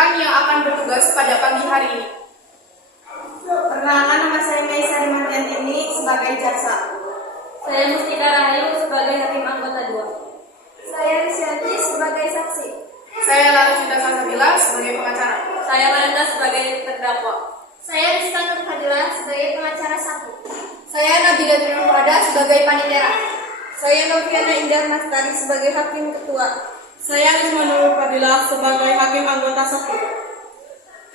rekan yang akan bertugas pada pagi hari ini. Perkenalkan, nama saya Maisa Rimantiantini sebagai jaksa. Saya Mustika Rahayu sebagai hakim anggota 2. Saya Risyanti sebagai saksi. Saya Larusida Salsabila sebagai pengacara. Saya Mananda sebagai terdakwa. Saya Rizka Nur Fadila sebagai pengacara 1. Saya Nabila Trinuhada sebagai panitera. Saya Noviana Indah Nastari sebagai hakim ketua. Saya Rizma Nur Fadila sebagai hakim anggota 1.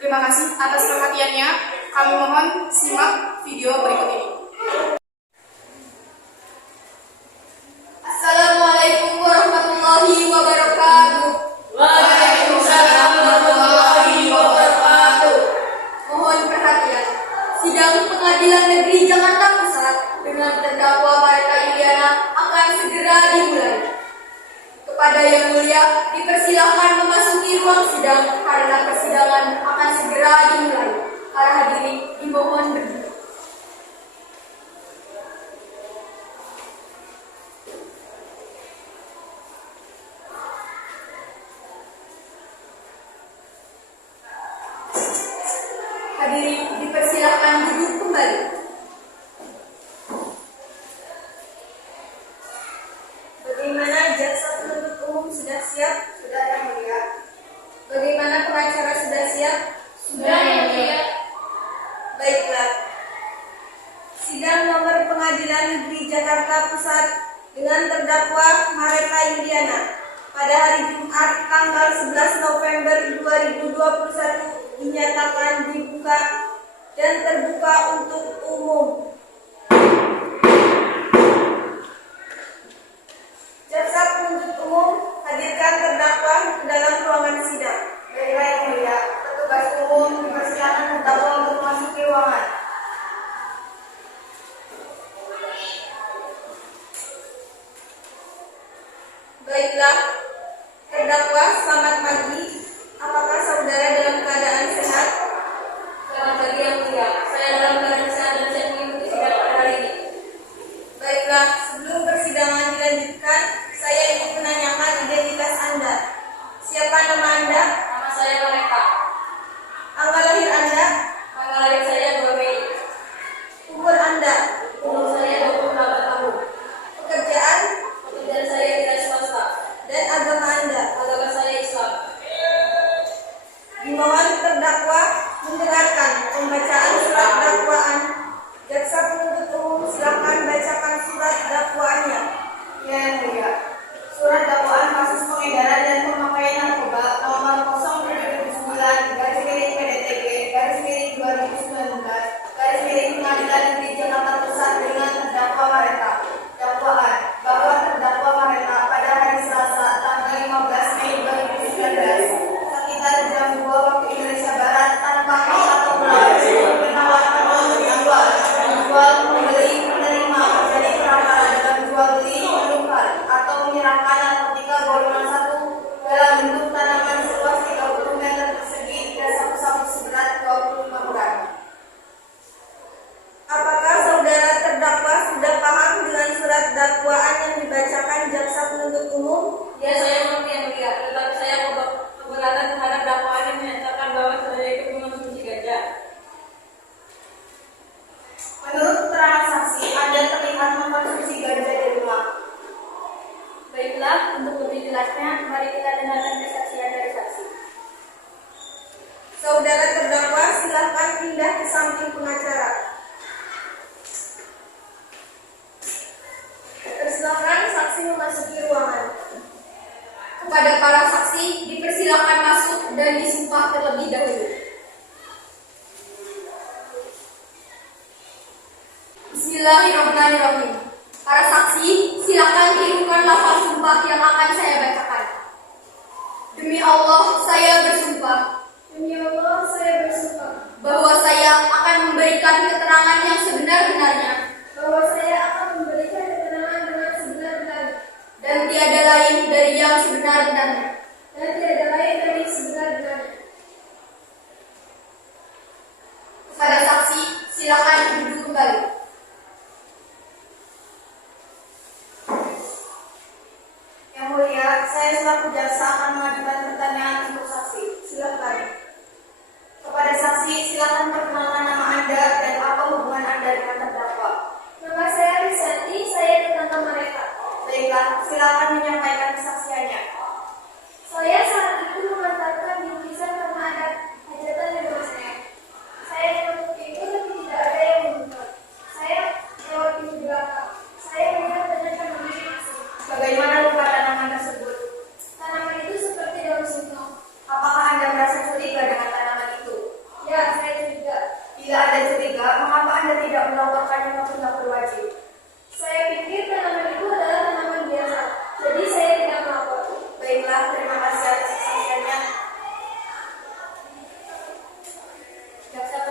Terima kasih atas perhatiannya. Kami mohon simak video berikut ini. Assalamualaikum warahmatullahi wabarakatuh. Waalaikumsalam warahmatullahi wabarakatuh. Mohon perhatian. Sidang Pengadilan Negeri Jakarta Pusat dengan terdakwa Marta Iliana akan segera dimulai. Kepada Yang Mulia dipersilakan memasuki ruang sidang karena persidangan akan segera dimulai. Para hadirin dimohon berdiri. Hadirin dipersilakan duduk kembali. Bagaimana jaksa penuntut umum sudah siap? Sudah, Yang Mulia. Bagaimana pengacara sudah siap? Sudah, Yang Mulia. Baiklah. Sidang nomor Pengadilan Negeri Jakarta Pusat dengan terdakwa Marta Iliana pada hari Jumat tanggal 11 November 2021 dinyatakan dibuka dan terbuka untuk umum. Jaksa penuntut umum, hadirkan terdakwa ke dalam ruangan sidang. Baiklah, Yang Mulia. Petugas umum dipersilakan terdakwa untuk masuk ke ruangan. Baiklah, terdakwa, selamat pagi. Apakah saudara dalam keadaan sehat? Selamat pagi, Yang Mulia. Saya dalam keadaan sehat dan siap mengikuti sidang pada hari ini. Baiklah, sebelum persidangan dilanjutkan, saya ingin menanyakan identitas Anda. Siapa nama Anda? Nama saya Marta. Tanggal lahir Anda? Tanggal lahir saya 2 Mei. Umur Anda? Umur saya 28 tahun. Pekerjaan? Pekerjaan saya tidak swasta. Dan agama Anda? Agama saya Islam. Dimohon terdakwa mendengarkan pembacaan surat dakwaan. Jaksa penuntut umum silakan bacakan surat dakwaannya. Ya, Yang Mulia. Surat dakwaan kasus pengedaran dan pemakaian narkoba nomor 0/PDTG/2019/Pengadilan Negeri Jakarta Pusat dengan terdakwa Marta. Dakwaan bahwa terdakwa Marta pada hari Selasa tanggal 15 Mei 2019 sekitar jam 2 waktu Indonesia Barat tanpa hak atau melalui menawarkan untuk menjual, membeli, menerima, menjadi perantara dengan jual beli, menukar atau menyerahkan narkotika golongan 1 dalam bentuk tanaman seluas 30 meter persegi dan sapu-sapu seberat 25 gram. Apakah saudara terdakwa sudah paham dengan surat dakwaan yang dibacakan jaksa penuntut umum? Ya, saya mengerti, Yang Mulia. Tetapi saya keberatan terhadap dakwaan yang menyatakan bahwa saudara itu mengonsumsi ganja. Menurut keterangan saksi, Anda terlihat mengkonsumsi ganja di rumah. Baiklah, untuk lebih jelasnya, mari kita dengarkan kesaksian dari saksi. Saudara terdakwa silakan pindah ke samping pengacara. Persilakan saksi memasuki ruangan. Kepada para saksi dipersilakan masuk dan disumpah terlebih dahulu. Bismillahirrahmanirrahim. Para saksi, silakan tirukan lafaz sumpah yang akan saya bacakan. Demi Allah, saya bersumpah. Demi Allah, saya bersumpah Bahwa saya akan memberikan keterangan yang sebenar-benarnya. bahwa saya akan memberikan keterangan dengan sebenar-benarnya Dan tiada lain dari yang sebenar-benarnya. dan tiada lain dari sebenar-benarnya. Kepada saksi, silakan duduk kembali. Yang Mulia, saya selaku jaksa akan mengajukan pertanyaan untuk saksi. Silakan.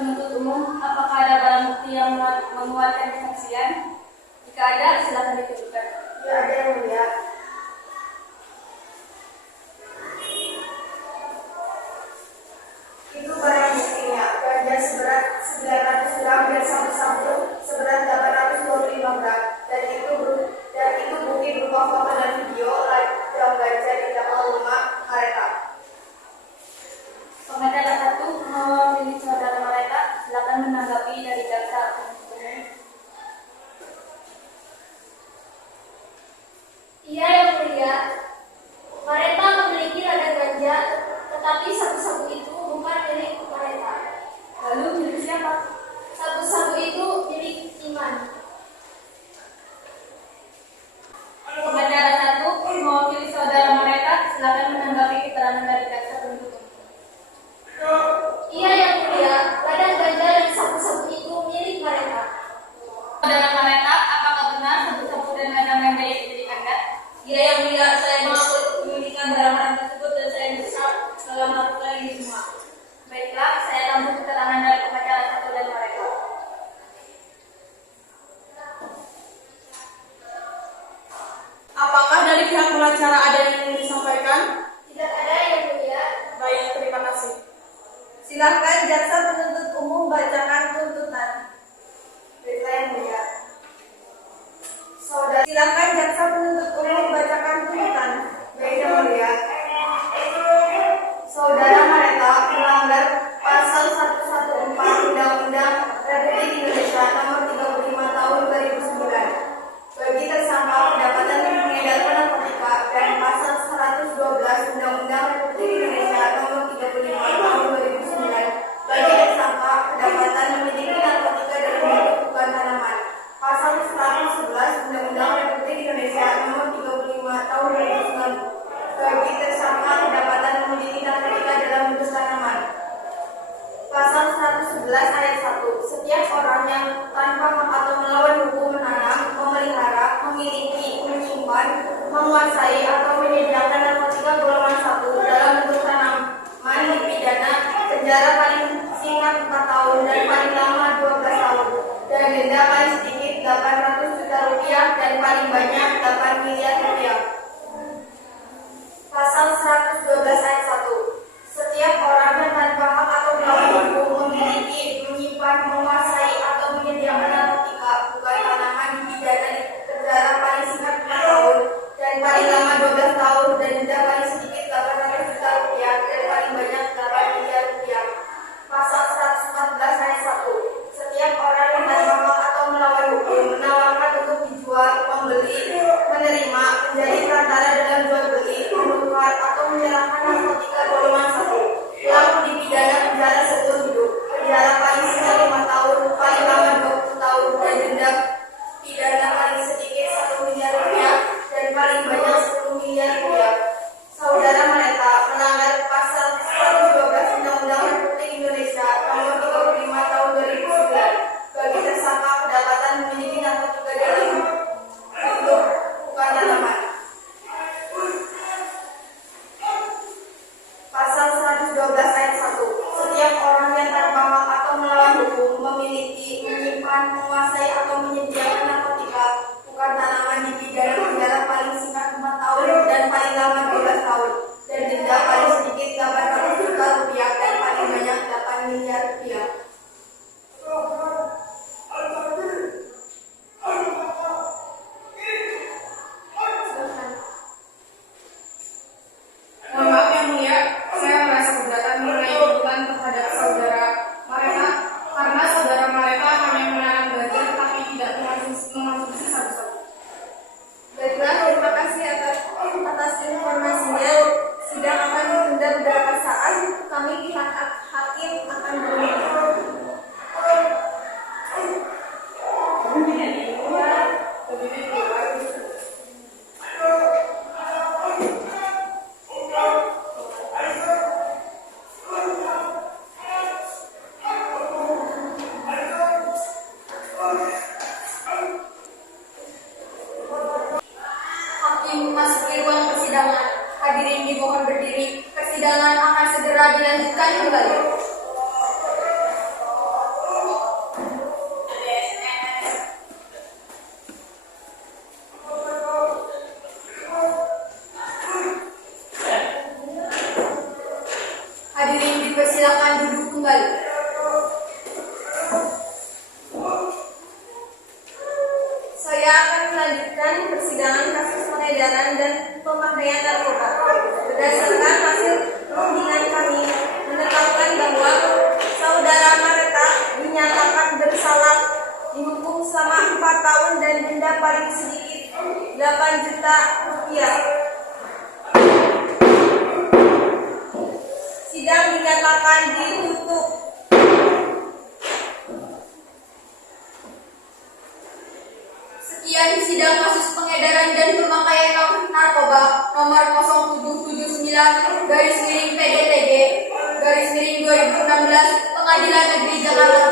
penuntut umum, apakah ada barang bukti yang menguatkan kesaksian? Jika ada, silakan ditunjukkan. Ya, ada yang mulia. Itu barang buktinya, ganja seberat 900 gram dan sabu-sabu seberat 825 gram. Dan itu bukti berupa foto dan video jam ganja di dalam rumah mereka. Pengacara 1 mewakili saudara mereka, silakan menanggapi dari jaksa penuntut umum. Iya yang mulia, mereka memiliki ladang ganja, tetapi sabu-sabu itu bukan milik mereka. Lalu milik siapa? Sabu-sabu itu milik Iman. Pengacara 1 mewakili saudara mereka, silakan menanggapi keterangan dari jaksa penuntut umum. Iya yang mulia, ladang ganja dan sabu-sabu itu milik mereka. Saudara mereka, apakah benar sabu-sabu dan ladang ganja itu milik Anda? Iya yang mulia, saya mengakui kepemilikan barang-barang tersebut dan saya menyesal dalam melakukan ini semua. Baiklah, saya tambah keterangan dari pengacara 1 dan mereka. Apakah dari pihak pengacara ada yang ingin disampaikan? Tidak ada yang mulia. Baik, terima kasih. Silakan jaksa penuntut umum bacakan tuntutan. Baiklah yang mulia. Silakan jaksa penuntut umum bacakan tuntutan. Baik yang mulia. Saudara mereka melanggar pasal 114 Undang-Undang Republik Indonesia Nomor 35 Tahun 2009 bagi tersangka pendapatan mengedarkan narkotika dan pasal 112 Undang-Undang Republik Indonesia Nomor 35 Tahun 2009 bagi tersangka pendapatan memiliki narkotika dalam bentuk bukan tanaman. Pasal 111 Undang-Undang Republik Indonesia Nomor 35 Tahun 2009 bagi tersangka kedapatan memiliki narkotika dalam bentuk tanaman. Pasal 111 ayat 1. Setiap orang yang tanpa hak atau melawan hukum menanam, memelihara, memiliki, menyimpan, menguasai atau menyediakan narkotika golongan 1 dalam bentuk tanaman dipidana penjara paling singkat 4 tahun dan paling lama 12 tahun dan denda paling sedikit 800 juta rupiah dan paling banyak 8 miliar rupiah. Pasal 112 ayat 1. Setiap orang yang tanpa hak atau melawan hukum memiliki, menyimpan, menguasai atau menyediakan narkotika bukan tanaman dipidana di penjara paling singkat 4 tahun dan paling lama 12 tahun dan denda paling sedikit 800 juta rupiah dan paling banyak 8 miliar rupiah. Pasal 114 ayat 1. Setiap orang yang tanpa hak atau melawan hukum menawarkan untuk dijual, membeli, menerima, menjadi perantara dalam jual beli, menukar atau menyerahkan narkotika golongan 1 lalu dipidana penjara seumur hidup, penjara paling singkat 5 tahun, paling lama 20 tahun dan denda pidana paling sedikit 1 miliar rupiah dan paling banyak 10 miliar rupiah. Saudara mereka melanggar pasal 112 Undang-Undang Republik Indonesia Nomor 35 Tahun 2009 bagi tersangka kedapatan memiliki narkotika dalam bentuk bukan tanaman. Pasal 112 ayat 1. Setiap orang yang tanpa hak atau melawan hukum memiliki, menyimpan, menguasai atau menyediakan narkotika bukan tanaman dipidana penjara paling singkat 4 tahun dan paling lama 12 tahun dan denda paling sedikit 800 juta rupiah dan paling banyak 8 miliar rupiah. Mohon maaf yang mulia, saya merasa keberatan mengenai tuntutan terhadap saudara mereka karena saudara mereka hanya menanam ganja tetapi tidak mengonsumsi sabu-sabu. Baiklah, terima kasih atas informasinya. Sidang akan ditunda beberapa saat. Kami pihak hakim akan berunding. Hakim memasuki ruang persidangan. Hadirin dimohon berdiri. Persidangan akan segera dilanjutkan kembali. dipersilakan duduk kembali. Saya akan melanjutkan persidangan kasus pengedaran dan pemakaian narkoba. Berdasarkan hasil perundingan kami menetapkan bahwa saudara Mareta dinyatakan bersalah, dihukum selama 4 tahun dan denda paling sedikit 8 juta rupiah. Sidang dinyatakan ditutup. Sekian sidang kasus pengedaran dan pemakaian narkoba nomor 0779/PDTG/2016 Pengadilan Negeri Jakarta